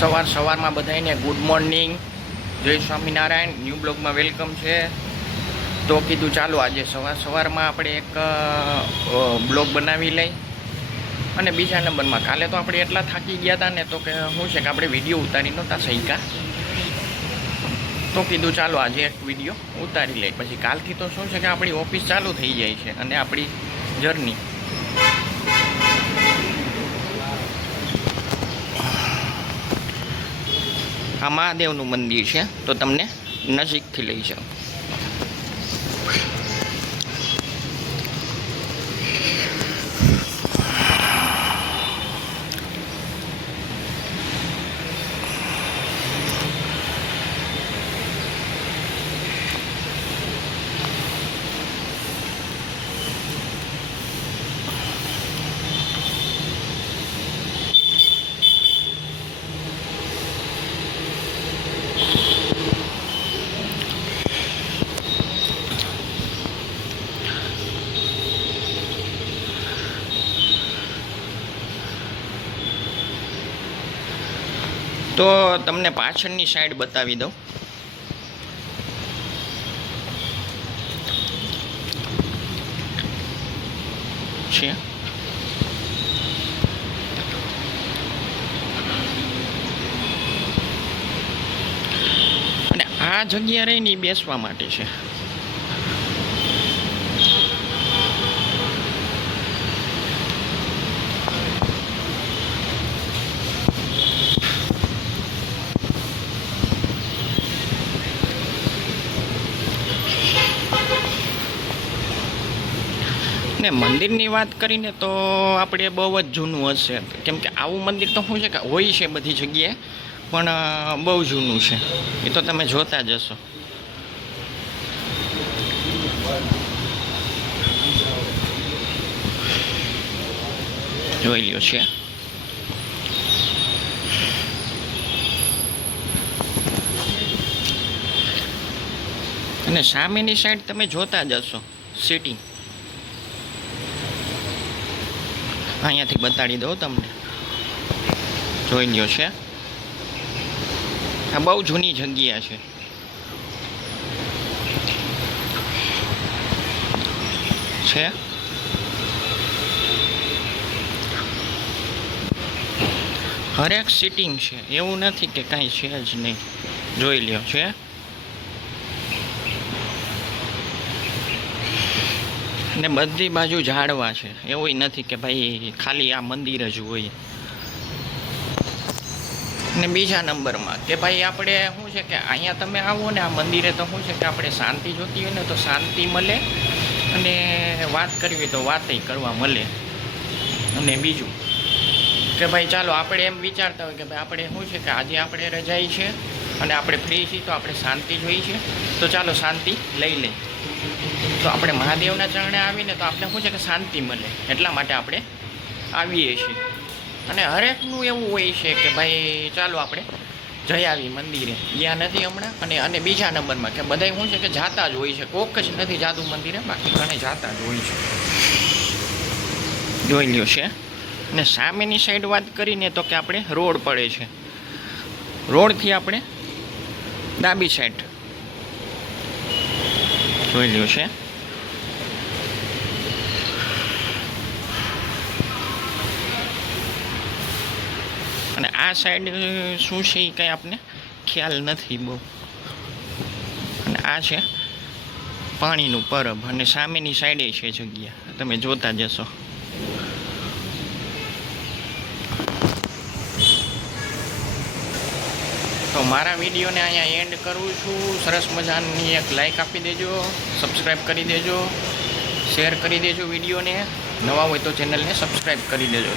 સવારમાં બધાને good morning, જય સ્વામિનારાયણ. ન્યૂ બ્લોગમાં વેલકમ છે. તો કીધું ચાલો આજે સવારમાં આપણે એક બ્લોગ બનાવી લઈ. અને બીજા નંબરમાં કાલે તો આપણે એટલા થાકી ગયા હતા ને, તો કે શું છે કે આપણે વિડીયો ઉતારી નહોતા શક્યા. તો કીધું ચાલો આજે એક વિડીયો ઉતારી લઈ. પછી કાલથી તો શું છે કે આપણી ઓફિસ ચાલુ થઈ જાય છે અને આપણી જર્ની. આ મહાદેવનું મંદિર છે, તો તમને નજીકથી લઈ જાઓ. તો તમને પાછળની સાઈડ બતાવી દઉં. છે અને આ જગ્યા રહીને બેસવા માટે છે. ને મંદિરની વાત કરીને તો આપણે બહુ જ જૂનું હશે, કેમ કે આવું મંદિર તો શું છે કે હોય છે બધી જગ્યાએ, પણ બહુ જૂનું છે. એ તો તમે જોતા જ હશો. જોઈ લ્યો છે. અને સામેની સાઈડ તમે જોતા જ હશો સિટિંગ. અહીંયાથી બતાડી દઉં તમને. જોઈ લ્યો છે. આ બહુ જૂની જગ્યા છે. હરેક સિટિંગ છે, એવું નથી કે કાંઈ છે જ નહીં. જોઈ લ્યો છે. ને બધી બાજુ ઝાડવા છે, એવું નથી કે ભાઈ ખાલી આ મંદિર જ હોય. ને બીજા નંબરમાં કે ભાઈ આપણે શું છે કે અહીંયા તમે આવો ને આ મંદિરે, તો શું છે કે આપણે શાંતિ જોતી હોય ને તો શાંતિ મળે, અને વાત કરવી તો વાતય કરવા મળે. અને બીજું કે ભાઈ ચાલો આપણે એમ વિચારતા હોય કે ભાઈ આપણે શું છે કે આજે આપણે રજાઈ છે અને આપણે ફ્રી છીએ, તો આપણે શાંતિ જોઈ છે, તો ચાલો શાંતિ લઈ લઈ. તો આપણે મહાદેવના ચરણે આવીને તો આપણે શું છે કે શાંતિ મળે, એટલા માટે આપણે આવીએ છીએ. અને હરેકનું એવું હોય છે કે ભાઈ ચાલો આપણે જઈ આવી મંદિરે, ગયા નથી હમણાં. અને બીજા નંબરમાં કે બધા શું છે કે જાતા જ હોય છે, કોક જ નથી જાતું મંદિરે, બાકી ઘણે જાતા જ હોય છે. જોઈ લ્યો છે. ને સામેની સાઈડ વાત કરીને તો કે આપણે રોડ પડે છે. રોડથી આપણે ડાબી સાઈડ જોઈ લ્યો છે. અને આ સાઈડ શું છે એ કંઈ આપણને ખ્યાલ નથી બહુ. અને આ છે પાણીનું પરબ, અને સામેની સાઈડે છે જગ્યા, તમે જોતા જશો. તો મારા વિડીયોને અહીંયા એન્ડ કરું છું. સરસ મજાની એક લાઈક આપી દેજો, સબસ્ક્રાઈબ કરી દેજો, શેર કરી દેજો વિડીયોને. નવા હોય તો ચેનલને સબસ્ક્રાઈબ કરી દેજો.